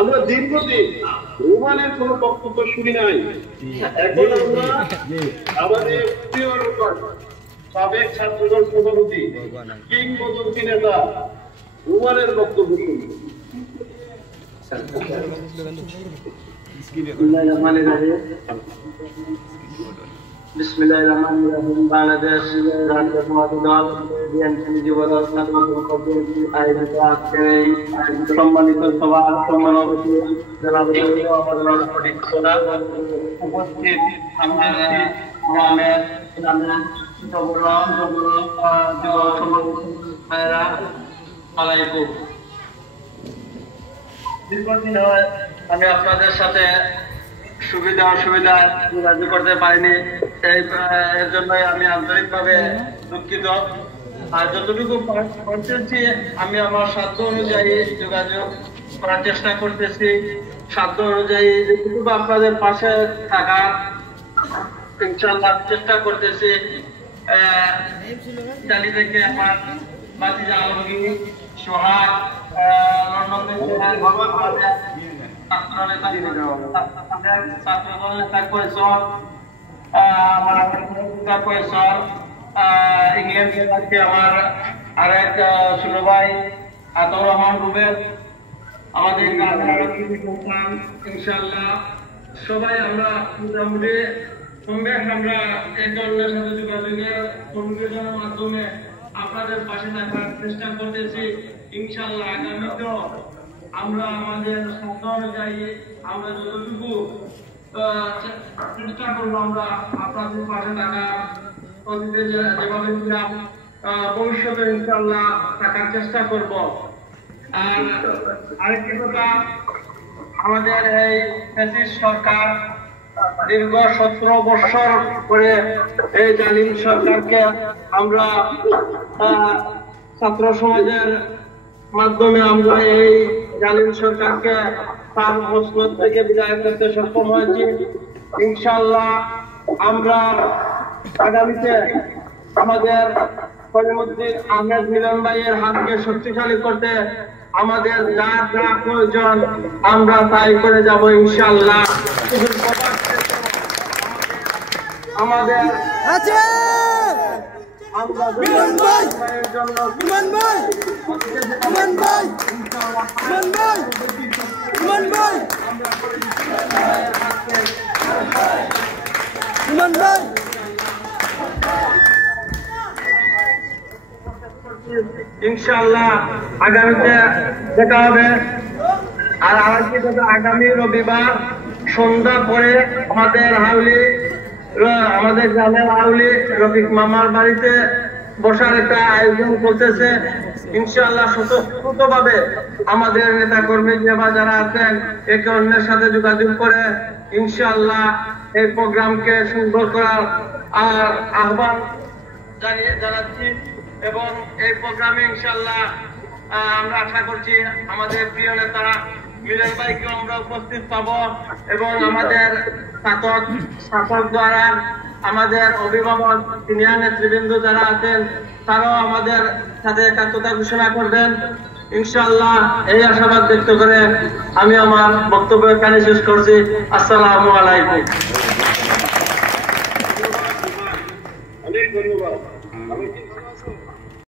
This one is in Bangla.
আমরা দীর্ঘদিন রুমানের কোনো বক্তব্য শুনি নাই। এখন আমরা আমাদের প্রিয় সাবেক ছাত্রদল সভাপতি কিংবদন্তি নেতা রুমানের বক্তব্য শুনি। বিসমিল্লাহিররহমানিররহিম। বাংলাদেশ জাতীয়তাবাদী দল বিএনপি যুবদল আয়োজিত আজকের এই সম্মানিত সভা সমাবেশে উপস্থিত আমাদের গ্রামের দীর্ঘদিন হয় আমি আপনাদের সাথে সুবিধা অসুবিধা যোগাযোগ করতে পারিনি, এর জন্য আমি আন্তরিকভাবে দুঃখিত। আর যতটুকু করতেছি আমি আমার সাধ্য অনুযায়ী যোগাযোগ করার চেষ্টা করতেছি, সাধ্য অনুযায়ী যতটুকু আপনাদের পাশে থাকা ইনশাআল্লাহ চেষ্টা করতেছি। ইতালি থেকে আমার বাতিজা আলমগীর সোহাগ আমার আরেক ছোট ভাই আতর রহমান রুবেল, আমাদের ইনশাআল্লাহ সবাই আমরা মোটামুটি আমরা একে অন্যের সাথে যোগাযোগের কমিউনিকেশনের মাধ্যমে আপনাদের পাশে থাকার চেষ্টা করতেছি। ইনশাআল্লাহ আগামীতেও আমরা আমাদের সাধ্য অনুযায়ী আমরা যতটুকু চেষ্টা করবো আমরা আপনাদের পাশে থাকা যেভাবে ভবিষ্যতে ইনশাআল্লাহ থাকার চেষ্টা করব। আর আরেকটি কথা, আমাদের এই ফ্যাসিস্ট সরকার দীর্ঘ 17 বছর করে এই জালিম সরকারকে আমরা ছাত্র সমাজের মাধ্যমে আমরা এই জালিম সরকারকে তার মসনদ থেকে বিদায় করতে সক্ষম হয়েছি। ইনশাআল্লাহ আমরা আগামীতে আমাদের কলিমুদ্দিন আহমেদ মিলন ভাইয়ের হাতকে শক্তিশালী করতে আমাদের যা যা প্রয়োজন আমরা তাই করে যাব ইনশাআল্লাহ। আমাদের ইনশাআল্লাহ আগামীতে দেখা হবে। আর আরেকটি কথা, আগামী রবিবার সন্ধ্যা পরে আমাদের গ্রামের হাউলি রফিক মামার বাড়িতে বসার একটা আয়োজন করতেছে। ইনশাআল্লাহ স্বতঃস্ফূর্তভাবে আমাদের নেতা কর্মী যারা আছেন একে অন্যের সাথে যোগাযোগ করে ইনশাআল্লাহ এই প্রোগ্রামকে সুন্দর করার আহ্বান জানাচ্ছি। এবং এই প্রোগ্রামে ইনশাআল্লাহ আমরা আশা করছি আমাদের প্রিয় নেতা মিলন ভাইকে আমরা উপস্থিত পাব এবং আমাদের শাসক দ্বারা আমাদের অভিভাবক সিনিয়র নেতৃবৃন্দ যারা আছেন তারাও আমাদের সাথে একাত্মতা ঘোষণা করবেন ইনশাআল্লাহ। এই আশাবাদ ব্যক্ত করে আমি আমার বক্তব্য এখানে শেষ করছি। আসসালামু আলাইকুম।